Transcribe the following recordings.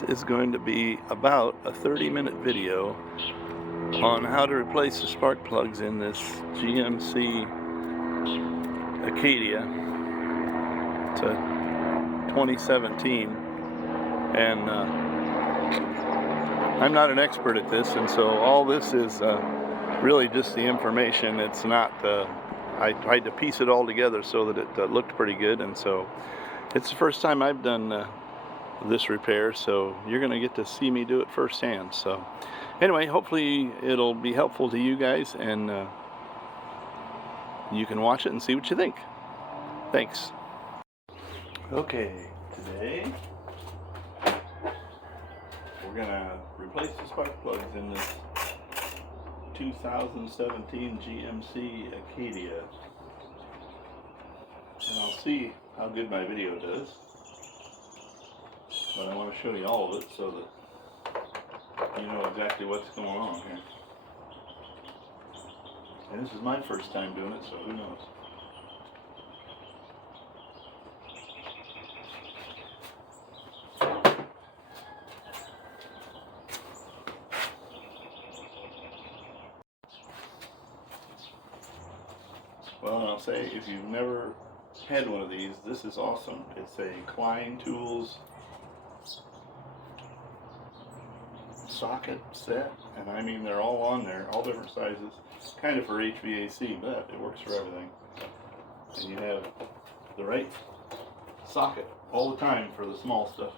This is going to be about a 30-minute video on how to replace the spark plugs in this GMC Acadia. It's a 2017, and I'm not an expert at this, and so all this is really just the information. It's not, I tried to piece it all together so that it looked pretty good, and so it's the first time I've done this repair, so you're going to get to see me do it firsthand. So anyway, hopefully it'll be helpful to you guys, and you can watch it and see what you think. Thanks. Okay, today we're going to replace the spark plugs in this 2017 GMC Acadia, and I'll see how good my video does, but I want to show you all of it so that you know exactly what's going on here. And this is my first time doing it, so who knows. Well, I'll say, if you've never had one of these, this is awesome. It's a Klein Tools socket set, and I mean they're all on there, all different sizes, kind of for HVAC, but it works for everything. And you have the right socket all the time for the small stuff.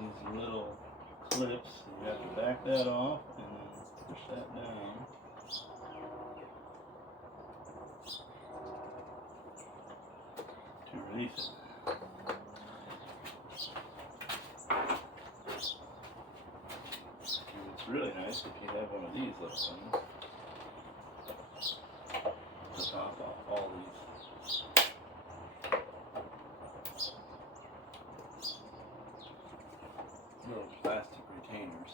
These little clips, you have to back that off and then push that down. To release it. And it's really nice if you have one of these little things to top off all these little plastic retainers.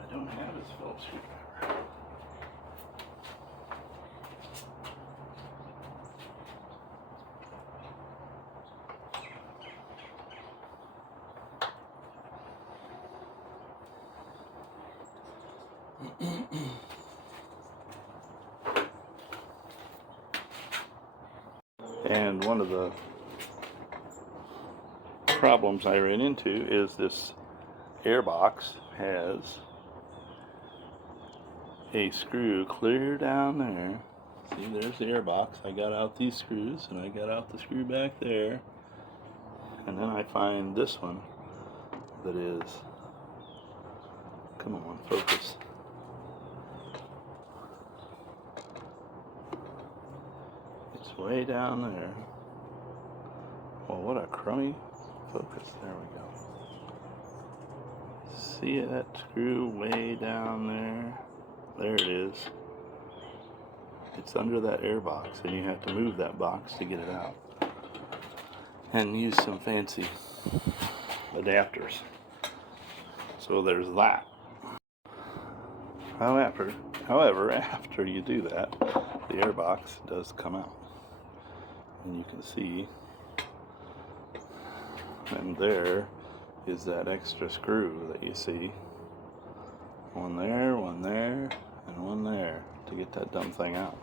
I don't have this Phillips screwdriver. And one of the problems I ran into is this air box has a screw clear down there. See, there's the air box. I got out these screws, and I got out the screw back there, and then I find this one that is, come on, focus. It's way down there. Well, what a crummy focus. There we go. See that screw way down there? There it is. It's under that air box, and you have to move that box to get it out. And use some fancy adapters. So there's that. However, after you do that, the air box does come out. And you can see, and there is that extra screw that you see. One there, and one there to get that dumb thing out.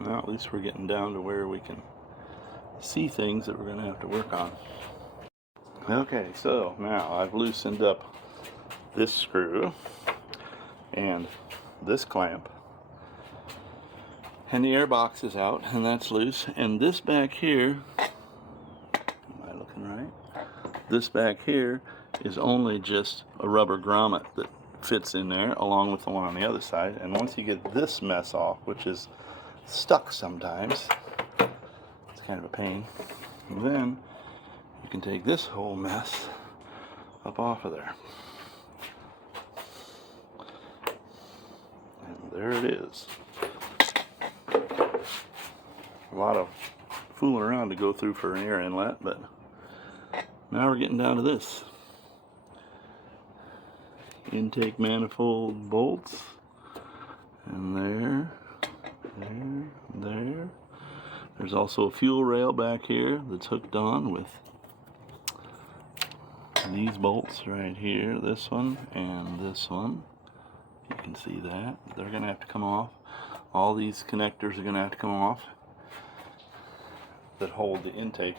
Now at least we're getting down to where we can see things that we're going to have to work on. Okay, so now I've loosened up this screw and this clamp, and the air box is out, and that's loose. And this back here, am I looking right? This back here is only just a rubber grommet that fits in there along with the one on the other side. And once you get this mess off, which is stuck sometimes, it's kind of a pain, then you can take this whole mess up off of there. And there it is. A lot of fooling around to go through for an air inlet, but now we're getting down to this. Intake manifold bolts, and there. There's also a fuel rail back here that's hooked on with these bolts right here, this one and this one. You can see that. They're going to have to come off. All these connectors are going to have to come off that hold the intake,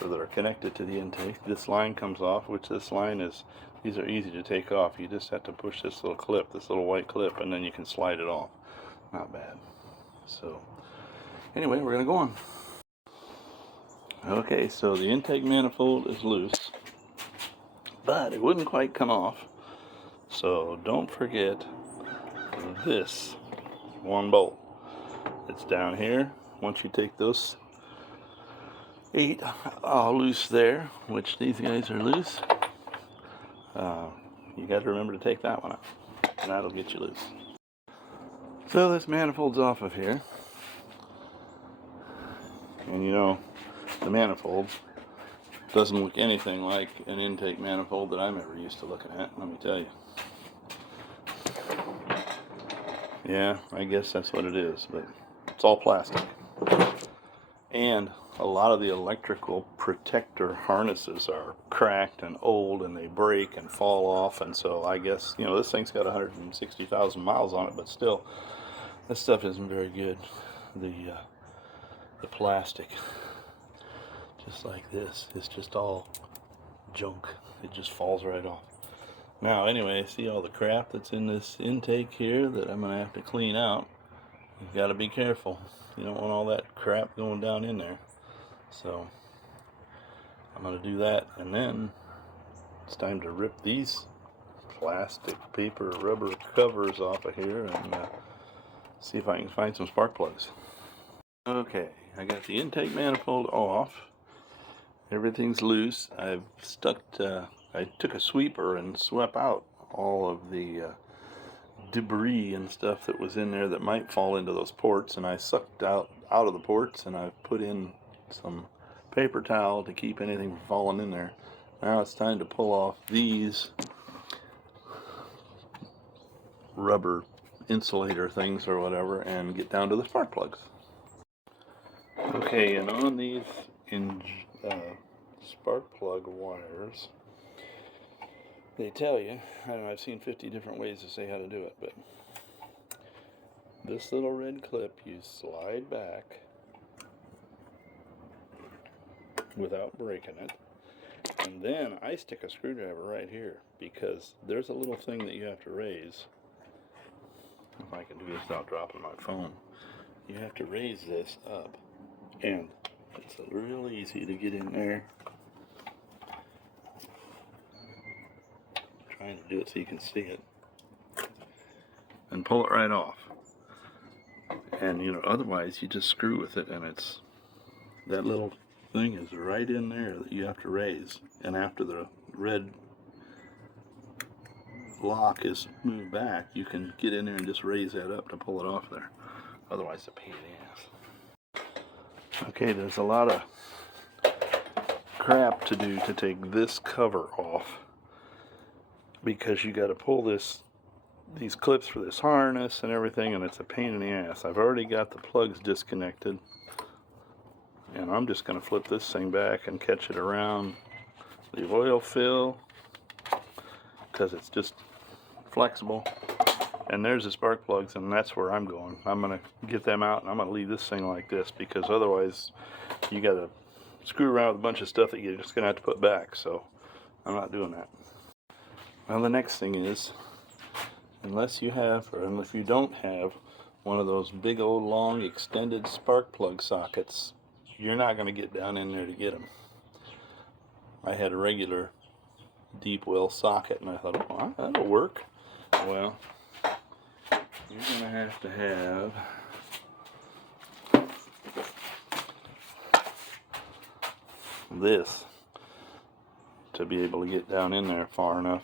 or that are connected to the intake. This line comes off, which this line is, these are easy to take off. You just have to push this little clip, this little white clip, and then you can slide it off. Not bad. So anyway, we're going to go on. Okay, so the intake manifold is loose, but it wouldn't quite come off. So don't forget this one bolt. It's down here. Once you take those 8 loose there, which these guys are loose, you got to remember to take that one out, and that'll get you loose. So this manifold's off of here, and you know, the manifold doesn't look anything like an intake manifold that I'm ever used to looking at, let me tell you. Yeah, I guess that's what it is, but it's all plastic. And a lot of the electrical protector harnesses are cracked and old, and they break and fall off, and so I guess, you know, this thing's got 160,000 miles on it, but still, this stuff isn't very good. The plastic, just like this, is just all junk. It just falls right off. Now, anyway, see all the crap that's in this intake here that I'm going to have to clean out. You've got to be careful. You don't want all that crap going down in there. So I'm going to do that, and then it's time to rip these plastic, paper, rubber covers off of here and see if I can find some spark plugs. Okay, I got the intake manifold off. Everything's loose. I took a sweeper and swept out all of the debris and stuff that was in there that might fall into those ports, and I sucked out of the ports, and I put in some paper towel to keep anything from falling in there. Now it's time to pull off these rubber insulator things or whatever and get down to the spark plugs. Okay, and on these spark plug wires, they tell you, I don't know, I've seen 50 different ways to say how to do it, but this little red clip you slide back without breaking it, and then I stick a screwdriver right here because there's a little thing that you have to raise. If I can do this without dropping my phone, you have to raise this up, and it's real easy to get in there. Trying to do it so you can see it, and pull it right off. And you know, otherwise you just screw with it, and it's that little thing is right in there that you have to raise, and after the red lock is moved back, you can get in there and just raise that up to pull it off there. Otherwise it's a pain in the ass. Okay, there's a lot of crap to do to take this cover off, because you got to pull these clips for this harness and everything, and it's a pain in the ass. I've already got the plugs disconnected, and I'm just going to flip this thing back and catch it around the oil fill because it's just flexible. And there's the spark plugs, and that's where I'm going. I'm going to get them out, and I'm going to leave this thing like this, because otherwise you got to screw around with a bunch of stuff that you're just going to have to put back, so I'm not doing that. Well, the next thing is, unless you have, or if you don't have one of those big old long extended spark plug sockets, you're not going to get down in there to get them. I had a regular deep well socket, and I thought, oh, that'll work. Well, you're going to have this to be able to get down in there far enough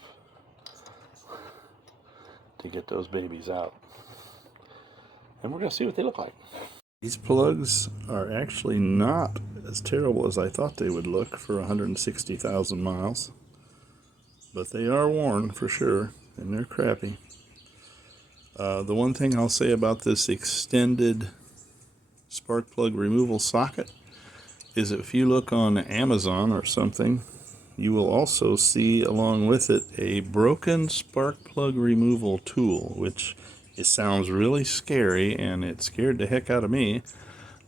to get those babies out. And we're going to see what they look like. These plugs are actually not as terrible as I thought they would look for 160,000 miles. But they are worn for sure, and they're crappy. The one thing I'll say about this extended spark plug removal socket is if you look on Amazon or something, you will also see along with it a broken spark plug removal tool, which it sounds really scary, and it scared the heck out of me.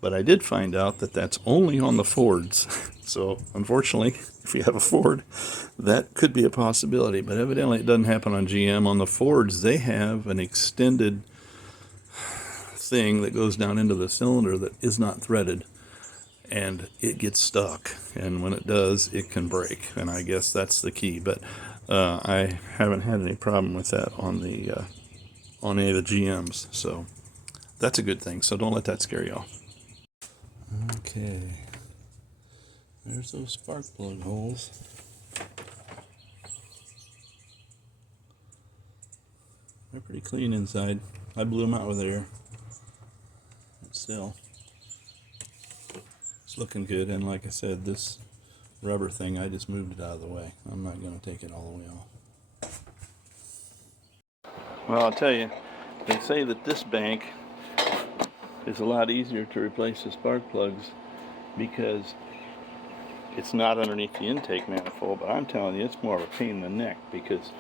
But I did find out that that's only on the Fords. So unfortunately, if you have a Ford, that could be a possibility. But evidently it doesn't happen on GM. On the Fords, they have an extended thing that goes down into the cylinder that is not threaded. And it gets stuck. And when it does, it can break. And I guess that's the key. But I haven't had any problem with that on any of the GMs. So that's a good thing. So don't let that scare you off. Okay, there's those spark plug holes. They're pretty clean inside. I blew them out with air. But still, it's looking good. And like I said, this rubber thing, I just moved it out of the way. I'm not going to take it all the way off. Well, I'll tell you, they say that this bank is a lot easier to replace the spark plugs because it's not underneath the intake manifold, but I'm telling you, it's more of a pain in the neck because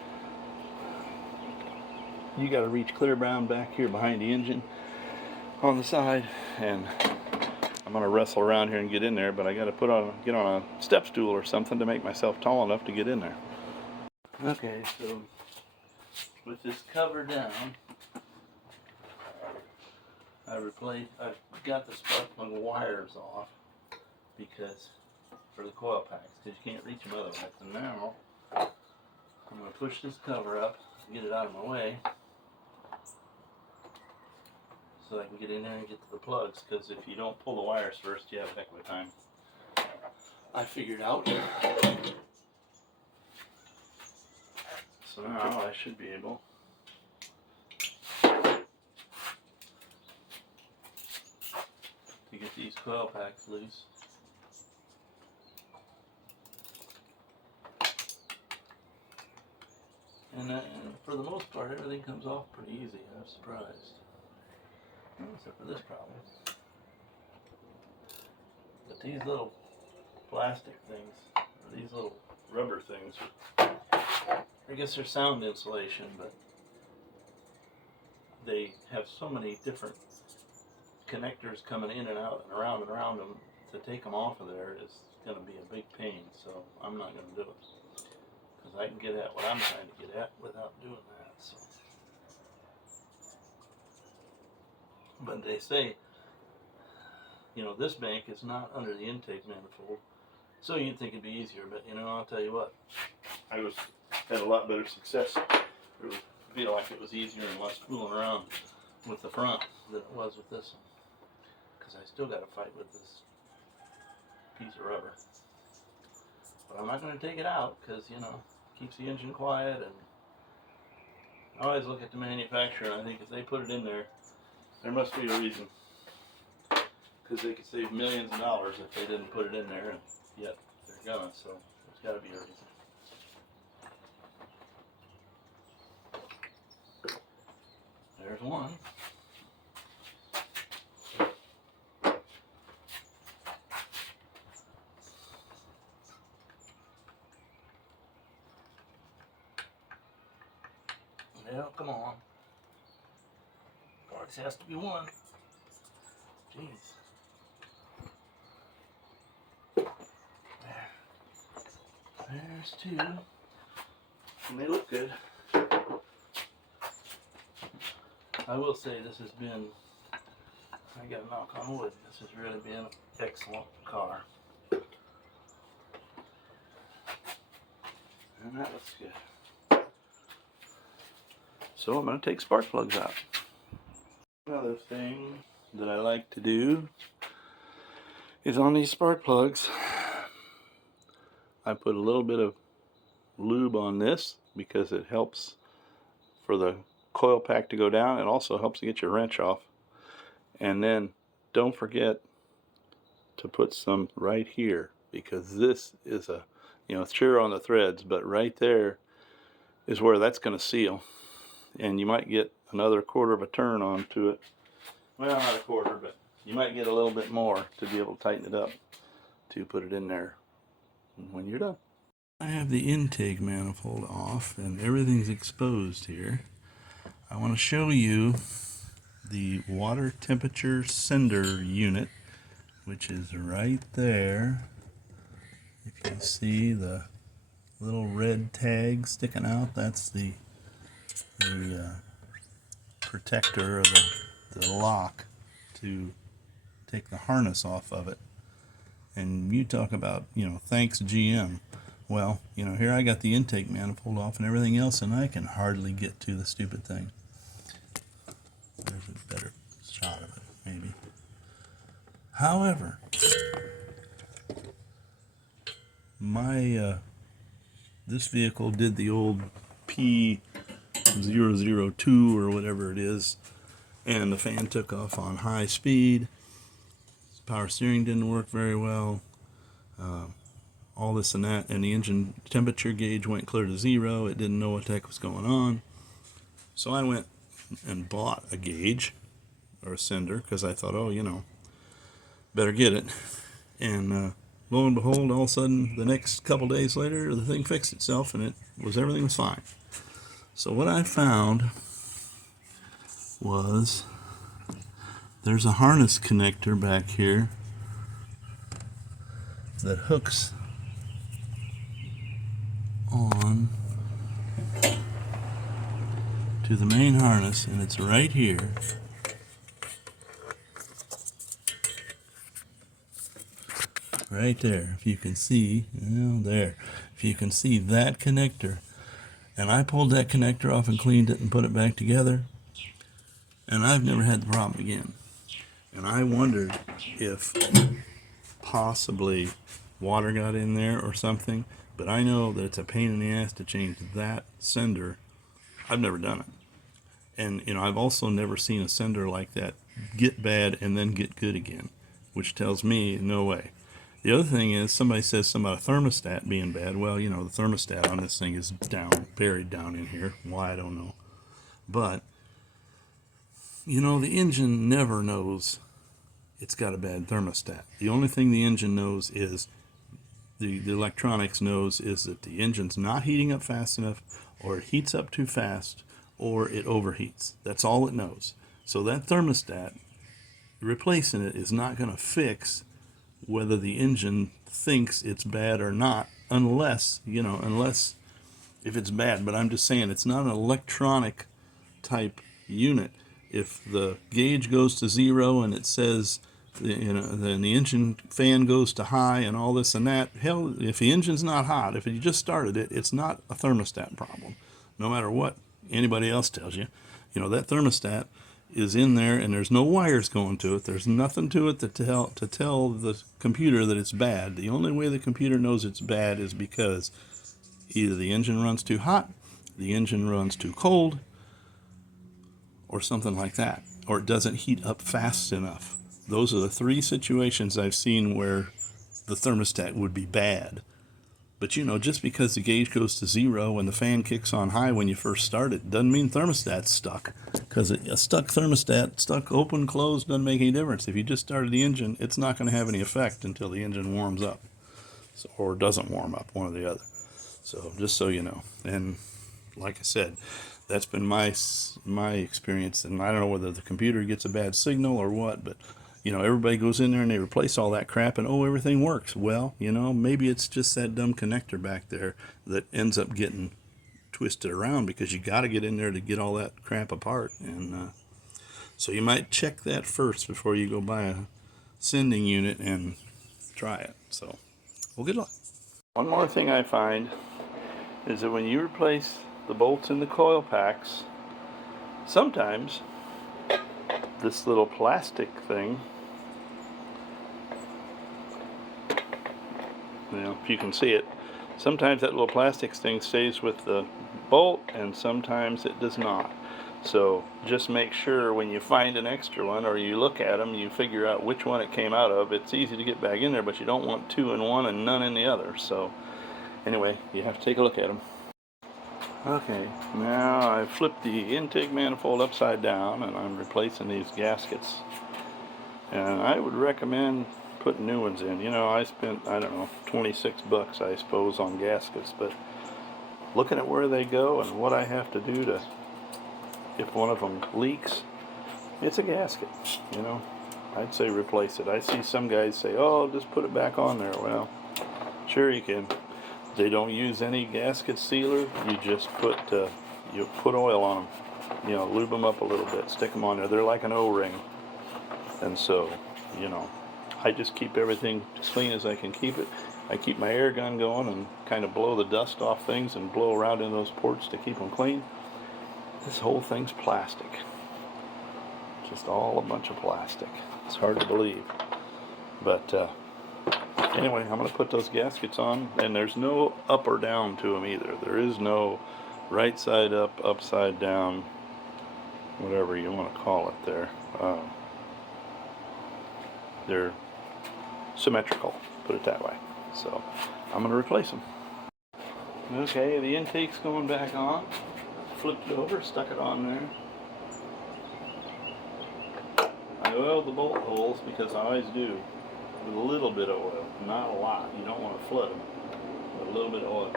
you got to reach clear down back here behind the engine on the side, and I'm going to wrestle around here and get in there, but I got to get on a step stool or something to make myself tall enough to get in there. Okay, so with this cover down, I got the spark plug wires off because for the coil packs, because you can't reach them otherwise. And now I'm going to push this cover up, get it out of my way, so I can get in there and get to the plugs. Because if you don't pull the wires first, you have a heck of a time. I figured out. So now I should be able to get these coil packs loose. And for the most part, everything comes off pretty easy. I'm surprised. Except for this problem. But these little plastic things, or these little rubber things, I guess they're sound insulation, but they have so many different connectors coming in and out and around them. To take them off of there is going to be a big pain, so I'm not going to do it. Because I can get at what I'm trying to get at without doing that. So. But they say, you know, this bank is not under the intake manifold, so you'd think it'd be easier. But you know, I'll tell you what, I had a lot better success. It would feel like it was easier and less fooling around with the front than it was with this one. Because I still got to fight with this piece of rubber. But I'm not going to take it out because, you know, it keeps the engine quiet. And I always look at the manufacturer and I think if they put it in there, there must be a reason. Because they could save millions of dollars if they didn't put it in there, and yet they're gonna, so there's got to be a reason. There's one. Well, come on. Always has to be one. Jeez. There's two. And they look good. I will say this has been, I gotta knock on wood, this has really been an excellent car. And that looks good. So I'm going to take spark plugs out. Another thing that I like to do is on these spark plugs, I put a little bit of lube on this because it helps for the coil pack to go down. It also helps to get your wrench off. And then don't forget to put some right here, because this is a, it's sure on the threads, but right there is where that's going to seal. And you might get another quarter of a turn onto it. Well, not a quarter, but you might get a little bit more to be able to tighten it up to put it in there when you're done. I have the intake manifold off and everything's exposed here. I want to show you the water temperature sender unit, which is right there. If you can see the little red tag sticking out, that's the protector, or the lock to take the harness off of it. And you talk about, thanks GM. Well, here I got the intake manifold off and everything else, and I can hardly get to the stupid thing. There's a better shot of it, maybe. However, this vehicle did the old P002 or whatever it is, and the fan took off on high speed. Power steering didn't work very well. All this and that, and the engine temperature gauge went clear to zero. It didn't know what the heck was going on. So I went and bought a gauge or a sender because I thought, better get it. And lo and behold, all of a sudden, the next couple days later, the thing fixed itself and everything was fine. So what I found was there's a harness connector back here that hooks on to the main harness, and it's right here. Right there, if you can see, there. If you can see that connector, and I pulled that connector off and cleaned it and put it back together, and I've never had the problem again. And I wondered if possibly water got in there or something, but I know that it's a pain in the ass to change that sender. I've never done it. And I've also never seen a sender like that get bad and then get good again, which tells me no way. The other thing is, somebody says something about a thermostat being bad. Well, the thermostat on this thing is buried down in here. Why, I don't know. But, the engine never knows it's got a bad thermostat. The only thing the engine knows is, the electronics knows, is that the engine's not heating up fast enough, or it heats up too fast, or it overheats. That's all it knows. So that thermostat, replacing it is not going to fix whether the engine thinks it's bad or not, unless if it's bad. But I'm just saying, it's not an electronic type unit. If the gauge goes to zero and it says, then the engine fan goes to high and all this and that, hell, if the engine's not hot, if you just started it, it's not a thermostat problem, no matter what anybody else tells you. That thermostat is in there, and there's no wires going to it. There's nothing to it to tell the computer that it's bad. The only way the computer knows it's bad is because either the engine runs too hot, the engine runs too cold, or something like that, or it doesn't heat up fast enough. Those are the three situations I've seen where the thermostat would be bad. But just because the gauge goes to zero and the fan kicks on high when you first start it, doesn't mean thermostat's stuck. Because a stuck thermostat, stuck open, closed, doesn't make any difference. If you just started the engine, it's not going to have any effect until the engine warms up. Or doesn't warm up, one or the other. So, just so you know. And like I said, that's been my experience. And I don't know whether the computer gets a bad signal or what, but, you know, everybody goes in there and they replace all that crap and oh, everything works. Well, you know, maybe it's just that dumb connector back there that ends up getting twisted around, because you got to get in there to get all that crap apart. And so you might check that first before you go buy a sending unit and try it. So, well, good luck. One more thing I find is that when you replace the bolts in the coil packs, sometimes this little plastic thing, you know, if you can see it, sometimes that little plastic thing stays with the bolt and sometimes it does not. So just make sure when you find an extra one or you look at them, you figure out which one it came out of. It's easy to get back in there, but you don't want two in one and none in the other. So anyway, you have to take a look at them. Okay, now I flipped the intake manifold upside down and I'm replacing these gaskets. And I would recommend putting new ones in. You know, I spent, I don't know, 26 bucks I suppose on gaskets, but looking at where they go and what I have to do to, if one of them leaks, it's a gasket, you know. I'd say replace it. I see some guys say, oh, just put it back on there. Well, sure you can. They don't use any gasket sealer. You just put oil on them. You know, lube them up a little bit, stick them on there. They're like an O-ring. And so, you know, I just keep everything as clean as I can keep it. I keep my air gun going and kind of blow the dust off things and blow around in those ports to keep them clean. This whole thing's plastic. Just all a bunch of plastic. It's hard to believe. But anyway, I'm going to put those gaskets on, and there's no up or down to them either. There is no right side up, upside down, whatever you want to call it there. They're symmetrical, put it that way. So I'm going to replace them. Okay, the intake's going back on. Flipped it over, stuck it on there. I oiled the bolt holes because I always do, with a little bit of oil, not a lot. You don't want to flood them, but a little bit of oil.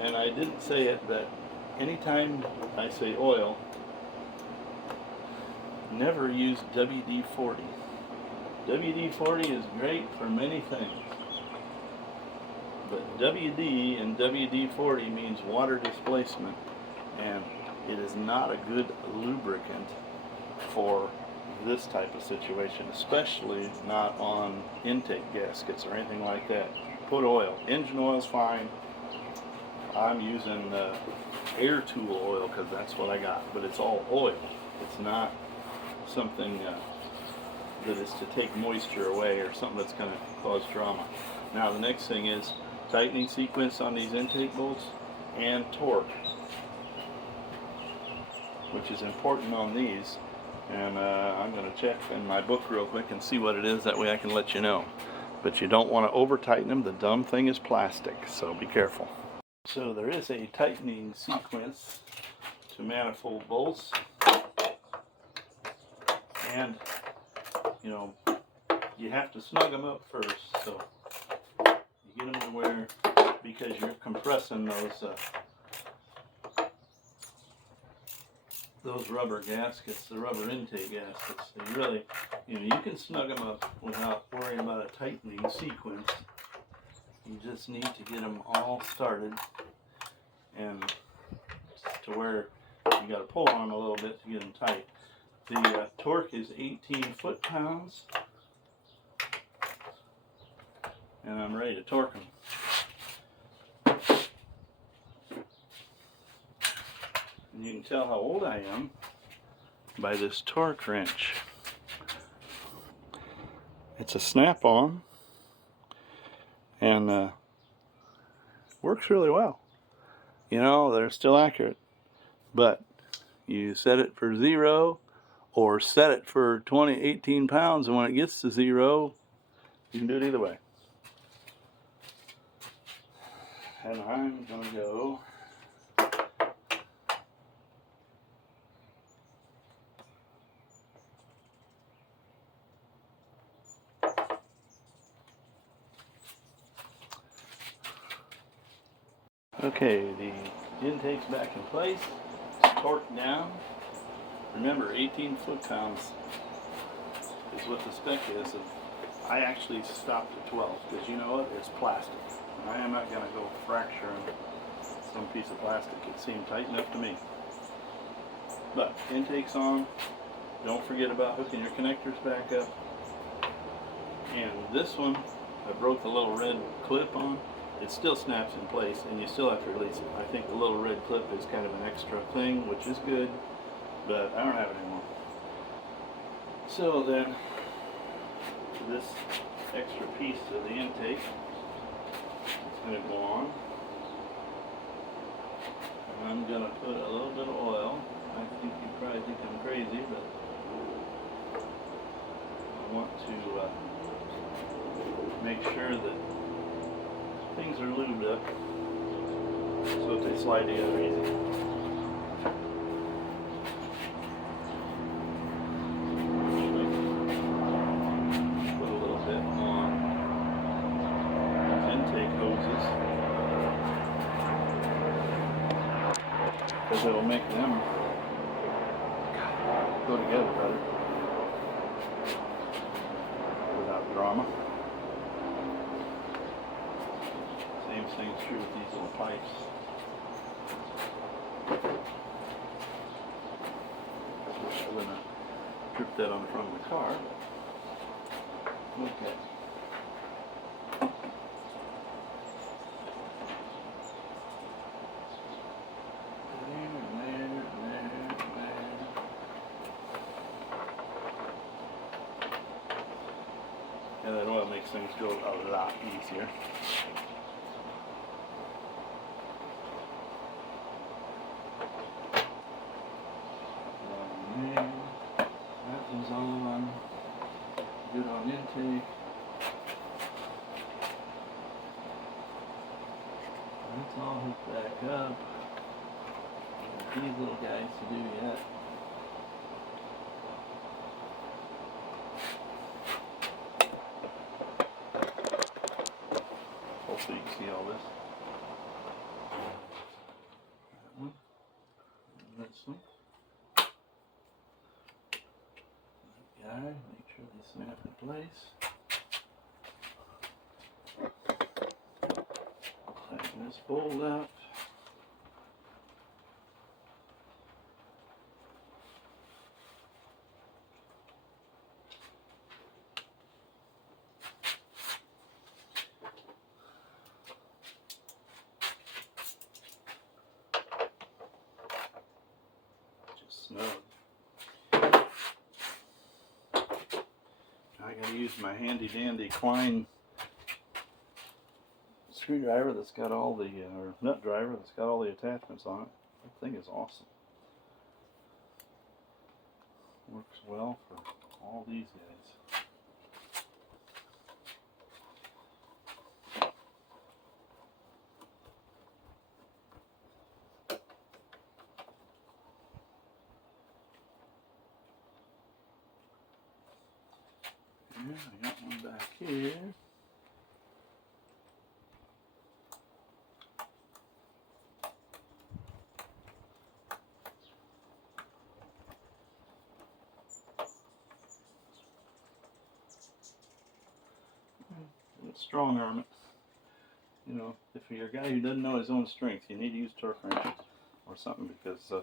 And I didn't say it, that anytime I say oil, never use WD-40. WD-40 is great for many things, but WD and WD-40 means water displacement, and it is not a good lubricant for this type of situation, especially not on intake gaskets or anything like that. Put oil. Engine oil is fine. I'm using air tool oil because that's what I got, but it's all oil. It's not something that is to take moisture away or something that's going to cause drama. Now the next thing is tightening sequence on these intake bolts and torque, which is important on these. And I'm going to check in my book real quick and see what it is. That way I can let you know. But you don't want to over tighten them. The dumb thing is plastic, so be careful. So there is a tightening sequence to manifold bolts. And, you know, you have to snug them up first. So you get them to where, because you're compressing those rubber gaskets, the rubber intake gaskets. So you really, you know, you can snug them up without worrying about a tightening sequence. You just need to get them all started and to where you got to pull on them a little bit to get them tight. The torque is 18 foot-pounds, and I'm ready to torque them. And you can tell how old I am by this torque wrench. It's a snap-on and works really well. You know, they're still accurate, but you set it for 0 or set it for 18 pounds, and when it gets to 0, you can do it either way. And I'm going to go okay, the intake's back in place, it's torqued down. Remember, 18 foot-pounds. is what the spec is. And I actually stopped at 12 because you know what? It's plastic. And I am not going to go fracturing some piece of plastic. It seemed tight enough to me. But intake's on. Don't forget about hooking your connectors back up. And this one, I broke the little red clip on. It still snaps in place, and you still have to release it. I think the little red clip is kind of an extra thing, which is good, but I don't have it anymore. So then, this extra piece of the intake is going to go on. And I'm going to put a little bit of oil. I think you probably think I'm crazy, but I want to make sure that things are lubed up so that they slide together easy. Put a little bit on these intake hoses because it'll make them go together better without drama. Same thing's true with these little pipes. I wish I wouldn't have dripped that on the front of the car. Okay. Yeah, that oil makes things go a lot easier. That is on. Good on intake. That's all hooked back up. These little guys to do yet. Hopefully you can see all this. That one. And this one. That guy. Make sure they snap in place. Tighten this bolt up. Snug. I gotta use my handy dandy Klein screwdriver that's got all the, or nut driver that's got all the attachments on it. That thing is awesome. Works well for all these guys. Yeah, I got one back here. Let's strong arm it. You know, if you're a guy who doesn't know his own strength, you need to use torque wrench or something because you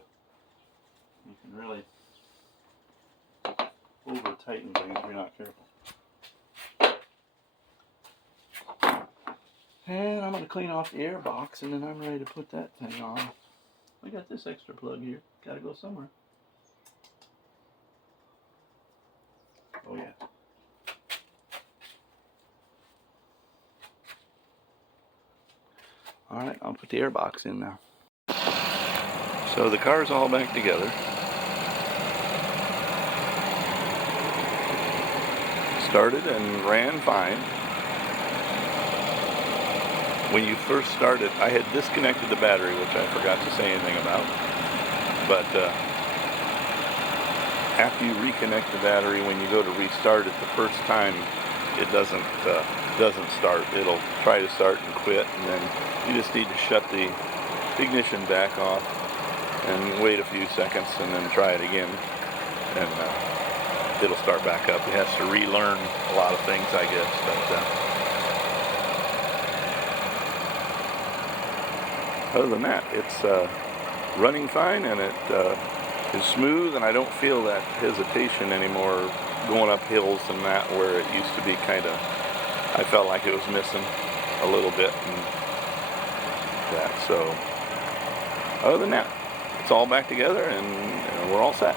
can really over tighten things if you're not careful. And I'm going to clean off the air box and then I'm ready to put that thing on. We got this extra plug here. Got to go somewhere. Oh yeah. Alright, I'll put the air box in now. So the car's all back together. Started and ran fine. When you first started, I had disconnected the battery, which I forgot to say anything about. But after you reconnect the battery, when you go to restart it the first time, it doesn't start. It'll try to start and quit, and then you just need to shut the ignition back off and wait a few seconds and then try it again. And it'll start back up. He has to relearn a lot of things, I guess. But other than that, it's running fine, and it is smooth, and I don't feel that hesitation anymore going up hills and that, where it used to be kind of, I felt like it was missing a little bit and that. So other than that, it's all back together, and we're all set.